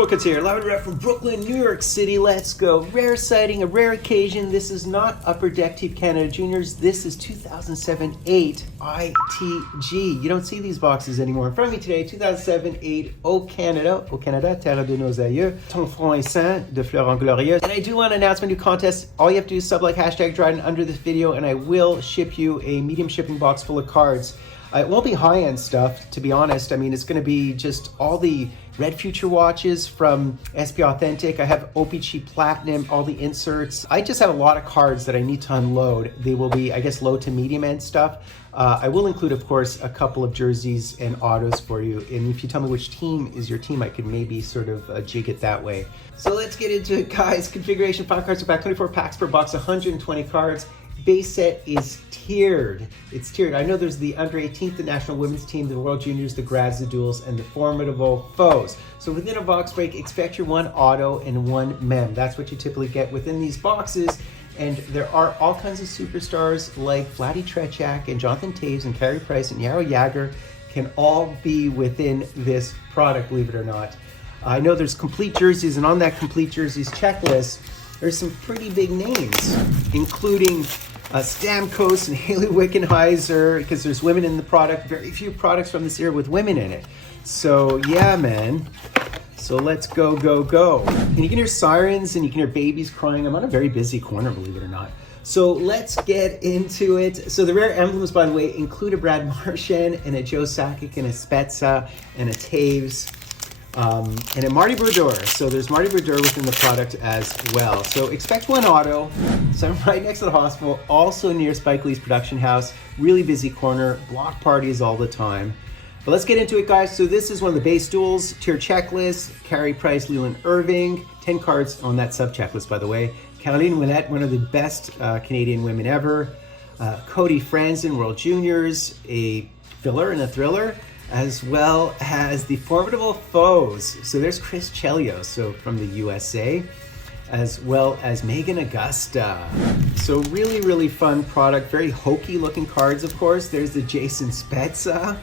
Fultoncards here, live and direct from Brooklyn, New York City. Let's go. Rare sighting, a rare occasion. This is not Upper Deck Team Canada Juniors. This is 2007-8 ITG. You don't see these boxes anymore. In front of me today, 2007-8 Au Canada, Terre de nos aïeux, ton front est saint, de Florent Glorieux. And I do want to announce my new contest. All you have to do is sub like hashtag Dryden under this video, and I will ship you a medium shipping box full of cards. It won't be high-end stuff, to be honest. I mean, it's going to be just all the Red Future watches from SP Authentic. I have OPG Platinum, all the inserts. I just have a lot of cards that I need to unload. They will be, I guess, low to medium-end stuff. I will include, of course, a couple of jerseys and autos for you. And if you tell me which team is your team, I could maybe sort of jig it that way. So let's get into it, guys. Configuration, 5 cards per pack, 24 packs per box, 120 cards. Base set is tiered. It's tiered. I know there's the under 18th, the national women's team, the World Juniors, the grads, the duels, and the formidable foes. So within a box break, expect your one auto and one mem. That's what you typically get within these boxes. And there are all kinds of superstars like Vladdy Tretiak and Jonathan Taves and Carey Price and Yarrow Jagr can all be within this product, believe it or not. I know there's complete jerseys, and on that complete jerseys checklist, there's some pretty big names, including Stamkos and Hayley Wickenheiser, because there's women in the product. Very few products from this era with women in it. So yeah, man. So let's go, go, go. And you can hear sirens and you can hear babies crying. I'm on a very busy corner, believe it or not. So let's get into it. So the rare emblems, by the way, include a Brad Marchand and a Joe Sakic and a Spezza and a Taves. And a Marty Brodeur. So there's Marty Brodeur within the product as well. So expect one auto. So I'm right next to the hospital, also near Spike Lee's production house. Really busy corner, block parties all the time. But let's get into it, guys. So this is one of the base duels, tier checklist. Carey Price, Leland Irving, 10 cards on that sub checklist, by the way. Caroline Ouellette, one of the best Canadian women ever. Cody Franzen, World Juniors, a filler and a thriller, as well as the formidable foes. So there's Chris Chelios, so from the USA, as well as Megan Augusta. So really, really fun product. Very hokey looking cards, of course. There's the Jason Spezza.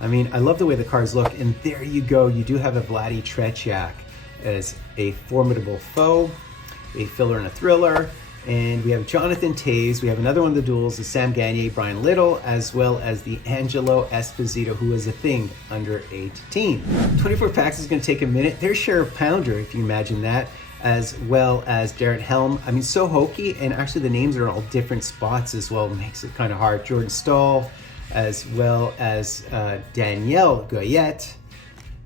I mean, I love the way the cards look. And there you go. You do have a Vladdy Tretiak as a formidable foe, a filler and a thriller. And we have Jonathan Taves. We have another one of the duels, the Sam Gagner, Brian Little, as well as the Angelo Esposito, who is a thing under 18. 24 packs is going to take a minute. There's Sheriff Pounder, if you imagine that, as well as Darren Helm. I mean, so hokey, and actually the names are in all different spots as well. It makes it kind of hard. Jordan Stahl, as well as Danielle Goyette,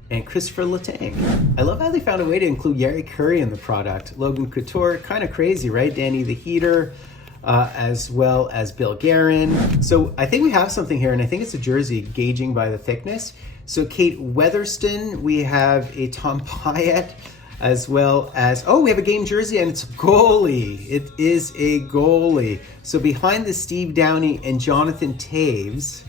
and Christopher Letang. I love how they found a way to include Yari Curry in the product. Logan Couture, kind of crazy, right? Danny the Heater, as well as Bill Guerin. So I think we have something here, and I think it's a jersey, gauging by the thickness. So Kate Weatherston, we have a Tom Pyatt, as well as, oh, we have a game jersey, and it's a goalie. It is a goalie. So behind the Steve Downey and Jonathan Taves,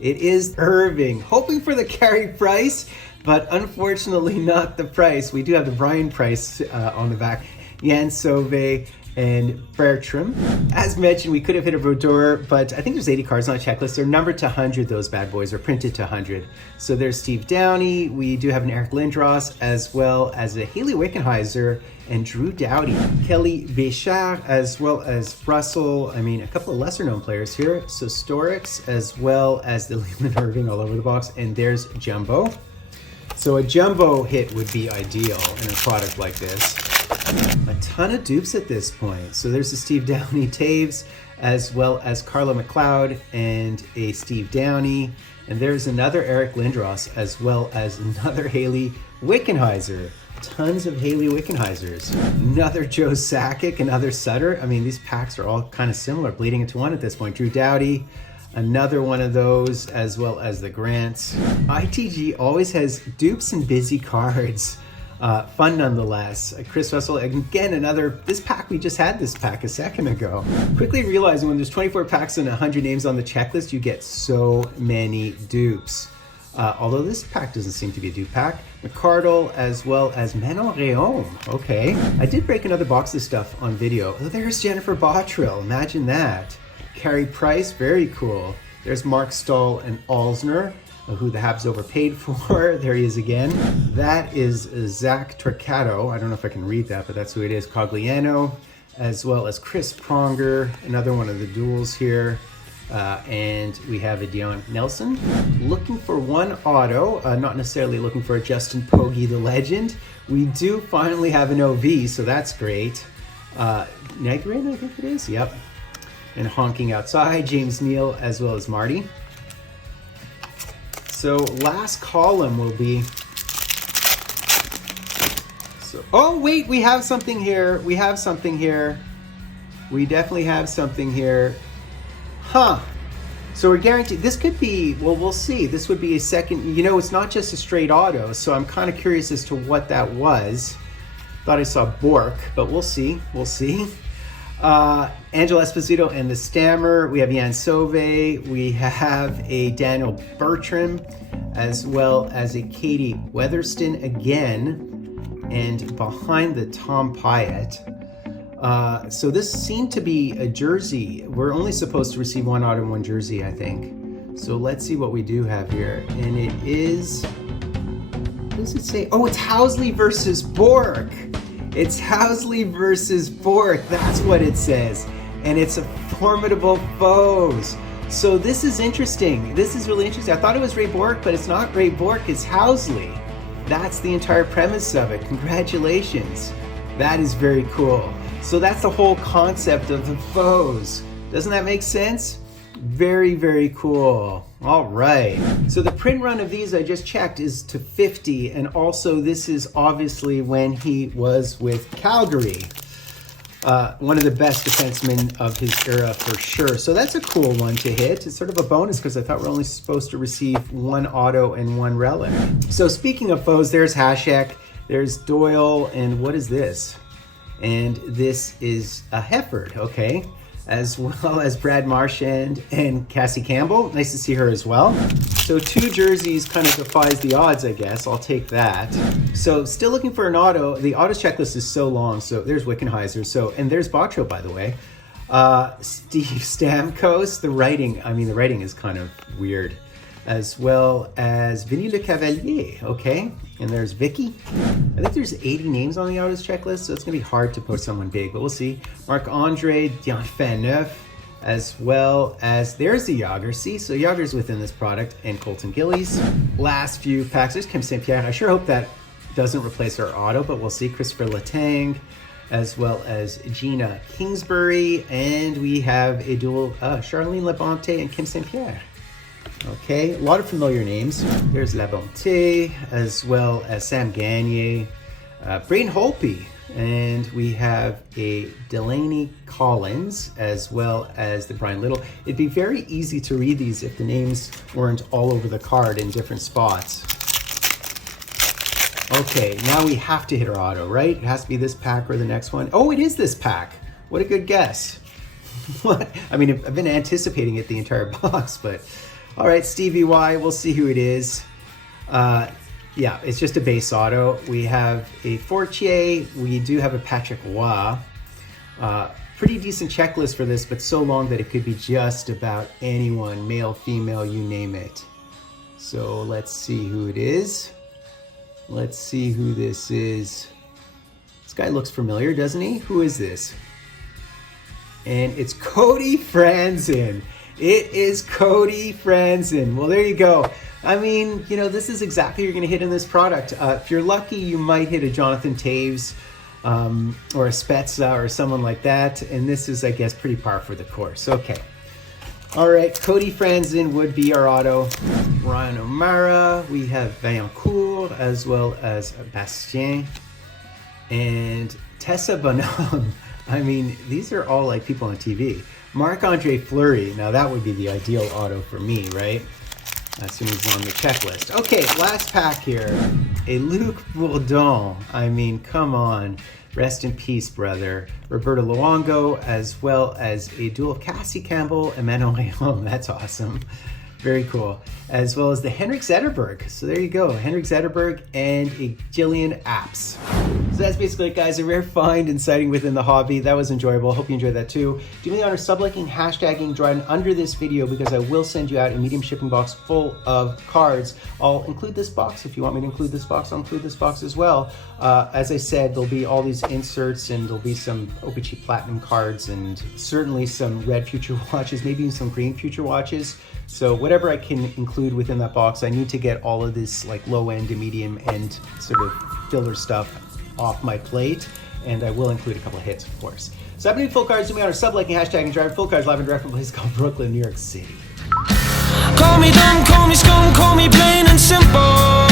it is Irving, hoping for the Carey Price, but unfortunately not the Price. We do have the Brian Price on the back, Jan Sauvé and Bertram. As mentioned, we could have hit a Brodeur, but I think there's 80 cards on a checklist. They're numbered to 100, those bad boys, are printed to 100. So there's Steve Downey, we do have an Eric Lindros, as well as a Hayley Wickenheiser and Drew Doughty. Kelly Béchard, as well as Russell. I mean, a couple of lesser known players here. So Storix, as well as the Leland Irving all over the box. And there's Jumbo. So a jumbo hit would be ideal in a product like this. A ton of dupes at this point. So there's the Steve Downey Taves, as well as Carla McLeod and a Steve Downey. And there's another Eric Lindros, as well as another Hayley Wickenheiser. Tons of Hayley Wickenheisers. Another Joe Sakic, another Sutter. I mean, these packs are all kind of similar, bleeding into one at this point. Drew Doughty, another one of those, as well as the Grants. ITG always has dupes and busy cards. Fun nonetheless. Chris Russell, again, another, this pack, we just had this pack a second ago. Quickly realizing when there's 24 packs and 100 names on the checklist, you get so many dupes. Although this pack doesn't seem to be a dupe pack. McCardle, as well as Manon Réaume. Okay. I did break another box of stuff on video. Oh, there's Jennifer Bottrill. Imagine that. Carey Price, very cool. There's Mark Stahl and Alsner. who the Habs overpaid for. There he is again. That is Zach Turcato. I don't know if I can read that, but that's who it is. Cogliano, as well as Chris Pronger, another one of the duels here. And we have a Dion Nelson. Looking for one auto, not necessarily looking for a Justin Pogge the legend. We do finally have an OV, so that's great. Negrin, I think it is, yep. And honking outside, James Neal, as well as Marty. So last column will be, oh wait, we have something here. We have something here. We definitely have something here. Huh. So we're guaranteed, this could be, well, we'll see. This would be a second, you know, it's not just a straight auto, so I'm kind of curious as to what that was. Thought I saw Bork, but we'll see, we'll see. Angelo Esposito and the Stammer. We have Jan Sauvé. We have a Daniel Bertram, as well as a Katie Weatherston again, and behind the Tom Pyatt. So this seemed to be a jersey. We're only supposed to receive one auto and one jersey, I think. So let's see what we do have here. And it is, what does it say? Oh, it's Housley versus Bork. It's Housley versus Bork. That's what it says. And it's a formidable foes. So this is interesting. This is really interesting. I thought it was Ray Bork, but it's not Ray Bork, it's Housley. That's the entire premise of it. Congratulations. That is very cool. So that's the whole concept of the foes. Doesn't that make sense? Very, very cool. All right. So the print run of these I just checked is to 50. And also this is obviously when he was with Calgary. One of the best defensemen of his era for sure. So that's a cool one to hit. It's sort of a bonus because I thought we're only supposed to receive one auto and one relic. So speaking of foes, there's Hasek, there's Doyle, and what is this? And this is a Hefford, okay? As well as Brad Marchand and Cassie Campbell. Nice to see her as well. So 2 jerseys kind of defies the odds, I guess. I'll take that. So still looking for an auto. The autos checklist is so long. So there's Wickenheiser. So, and there's Botro, by the way. Steve Stamkos. The writing is kind of weird. As well as Vinny Le Cavalier, okay? And there's Vicky. I think there's 80 names on the autos checklist, so it's gonna be hard to put someone big, but we'll see. Marc-Andre Dion Faneuf, as well as, there's the Yager. See, so Yager's within this product, and Colton Gillies. Last few packs, there's Kim St. Pierre. I sure hope that doesn't replace our auto, but we'll see. Christopher Letang, as well as Gina Kingsbury, and we have a dual, Charlene Labonte and Kim St. Pierre. Okay, a lot of familiar names. There's La Bonté, as well as Sam Gagner, Braden Holtby, and we have a Delaney Collins, as well as the Brian Little. It'd be very easy to read these if the names weren't all over the card in different spots. Okay, now we have to hit our auto, right? It has to be this pack or the next one. Oh, it is this pack. What a good guess. What? I mean, I've been anticipating it the entire box, but... All right, Stevie Y, we'll see who it is. Yeah, it's just a base auto. We have a Fortier. We do have a Patrick Roy. Pretty decent checklist for this, but so long that it could be just about anyone, male, female, you name it. So let's see who it is. Let's see who this is. This guy looks familiar, doesn't he? Who is this? And it's Cody Franzen. It is Cody Franzen. Well, there you go. I mean, you know, this is exactly what you're going to hit in this product. If you're lucky, you might hit a Jonathan Taves or a Spezza or someone like that. And this is, I guess, pretty par for the course. Okay. All right. Cody Franzen would be our auto. Ryan O'Mara. We have Vaillancourt as well as Bastien. And Tessa Bonhomme. I mean, these are all like people on TV. Marc-Andre Fleury. Now that would be the ideal auto for me, right? As soon as he's on the checklist. Okay, last pack here. A Luc Bourdon. I mean, come on. Rest in peace, brother. Roberto Luongo, as well as a dual Cassie Campbell, Emmanuel Leon. That's awesome. Very cool. As well as the Henrik Zetterberg. So there you go. Henrik Zetterberg and a Jillian Apps. So that's basically it, guys. A rare find and sighting within the hobby. That was enjoyable. Hope you enjoyed that too. Do me the honor subliking, hashtagging, drawing under this video because I will send you out a medium shipping box full of cards. I'll include this box. If you want me to include this box, I'll include this box as well. As I said, there'll be all these inserts and there'll be some OPG Platinum cards and certainly some red future watches, maybe even some green future watches. So whatever I can include within that box, I need to get all of this like low end and medium end sort of filler stuff off my plate, and I will include a couple of hits, of course. So I've been doing Fultoncards. Do me honor, subliking, hashtagging, driving Fultoncards live and direct from a place called Brooklyn, New York City. Call me dumb, call me scum, call me plain and simple.